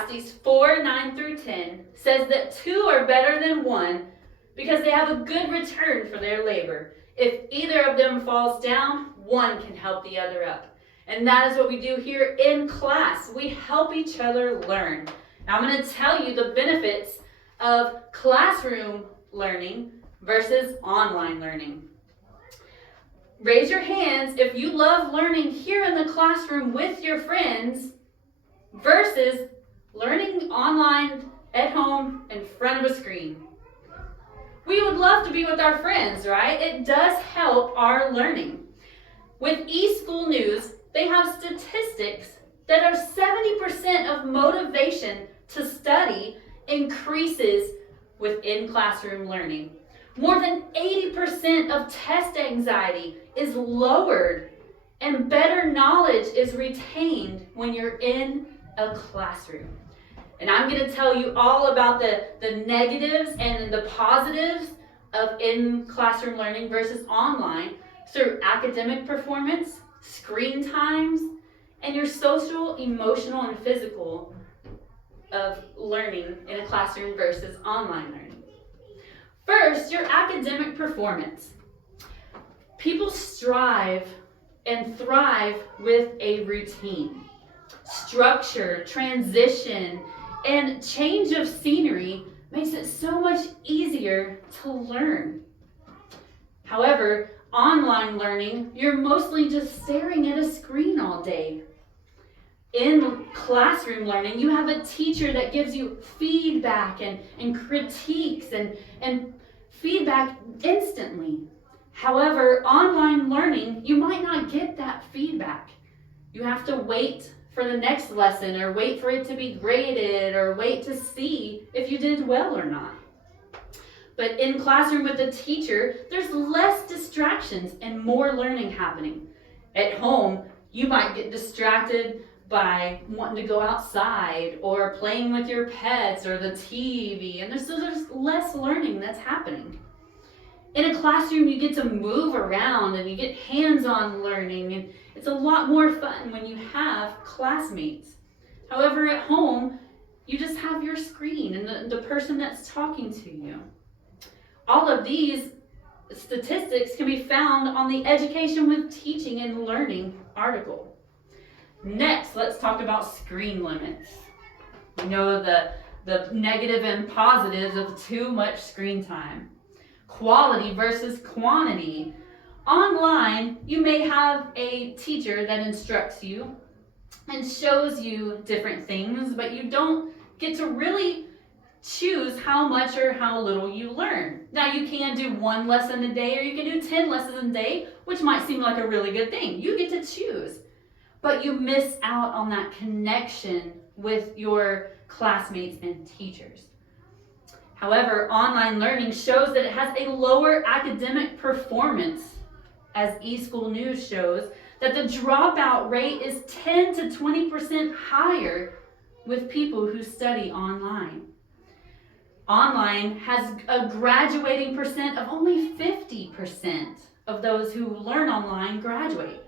Ecclesiastes 4:9 through 10 says that two are better than one because they have a good return for their labor. If either of them falls down, one can help the other up. And that is what we do here in class. We help each other learn. Now I'm going to tell you the benefits of classroom learning versus online learning. Raise your hands if you love learning here in the classroom with your friends versus learning online at home in front of a screen. We would love to be with our friends, right? It does help our learning. With eSchool News, they have statistics that are 70% of motivation to study increases with in-classroom learning. More than 80% of test anxiety is lowered, and better knowledge is retained when you're in a classroom. And I'm going to tell you all about the negatives and the positives of in-classroom learning versus online through academic performance, screen times, and your social, emotional, and physical of learning in a classroom versus online learning. First, your academic performance. People strive and thrive with a routine. Structure, transition, and change of scenery makes it so much easier to learn. However, online learning, you're mostly just staring at a screen all day. In classroom learning, you have a teacher that gives you feedback and critiques and feedback instantly. However, online learning, you might not get that feedback. You have to wait for the next lesson, or wait for it to be graded, or wait to see if you did well or not. But in classroom with the teacher, there's less distractions and more learning happening. At home, you might get distracted by wanting to go outside or playing with your pets or the TV, and there's less learning that's happening. In a classroom, you get to move around and you get hands-on learning, and it's a lot more fun when you have classmates. However, at home, you just have your screen and the person that's talking to you. All of these statistics can be found on the Education with Teaching and Learning article. Next, let's talk about screen limits. You know the negative and positives of too much screen time. Quality versus quantity. Online, you may have a teacher that instructs you and shows you different things, but you don't get to really choose how much or how little you learn. Now, you can do 1 lesson a day, or you can do 10 lessons a day, which might seem like a really good thing. You get to choose. But you miss out on that connection with your classmates and teachers. However, online learning shows that it has a lower academic performance, as eSchool News shows that the dropout rate is 10 to 20% higher with people who study online. Online has a graduating percent of only 50% of those who learn online graduate.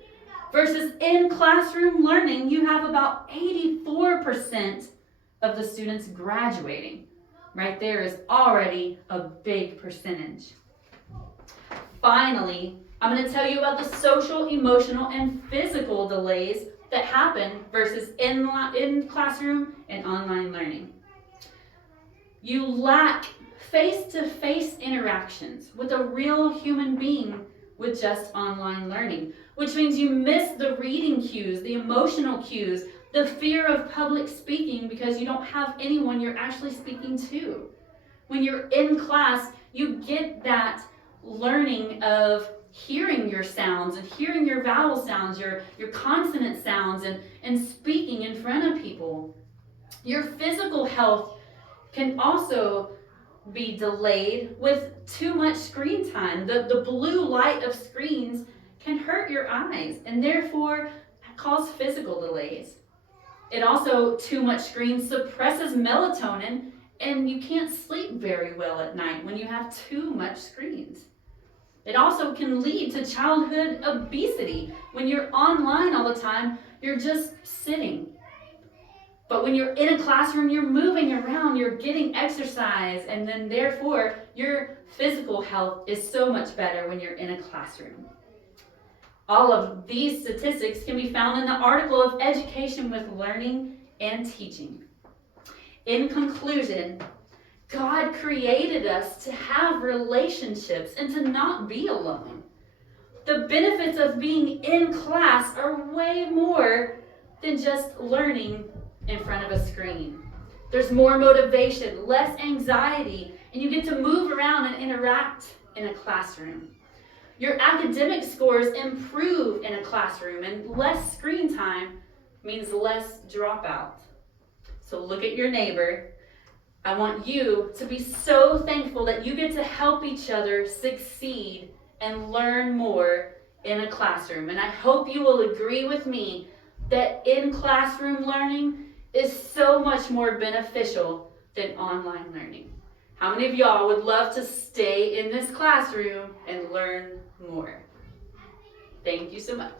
Versus in classroom learning, you have about 84% of the students graduating. Right there is already a big percentage. Finally, I'm going to tell you about the social, emotional, and physical delays that happen versus in classroom and online learning. You lack face-to-face interactions with a real human being with just online learning, which means you miss the reading cues, the emotional cues, the fear of public speaking because you don't have anyone you're actually speaking to. When you're in class, you get that learning of hearing your sounds and hearing your vowel sounds, your consonant sounds, and speaking in front of people. Your physical health can also be delayed with too much screen time. The blue light of screens can hurt your eyes and therefore cause physical delays. It also, too much screen suppresses melatonin, and you can't sleep very well at night when you have too much screens. It also can lead to childhood obesity. When you're online all the time, you're just sitting. But when you're in a classroom, you're moving around, you're getting exercise, and then therefore your physical health is so much better when you're in a classroom. All of these statistics can be found in the article of Education with Learning and Teaching. In conclusion, God created us to have relationships and to not be alone. The benefits of being in class are way more than just learning in front of a screen. There's more motivation, less anxiety, and you get to move around and interact in a classroom. Your academic scores improve in a classroom, and less screen time means less dropout. So look at your neighbor. I want you to be so thankful that you get to help each other succeed and learn more in a classroom. And I hope you will agree with me that in-classroom learning is so much more beneficial than online learning. How many of y'all would love to stay in this classroom and learn more? Thank you so much.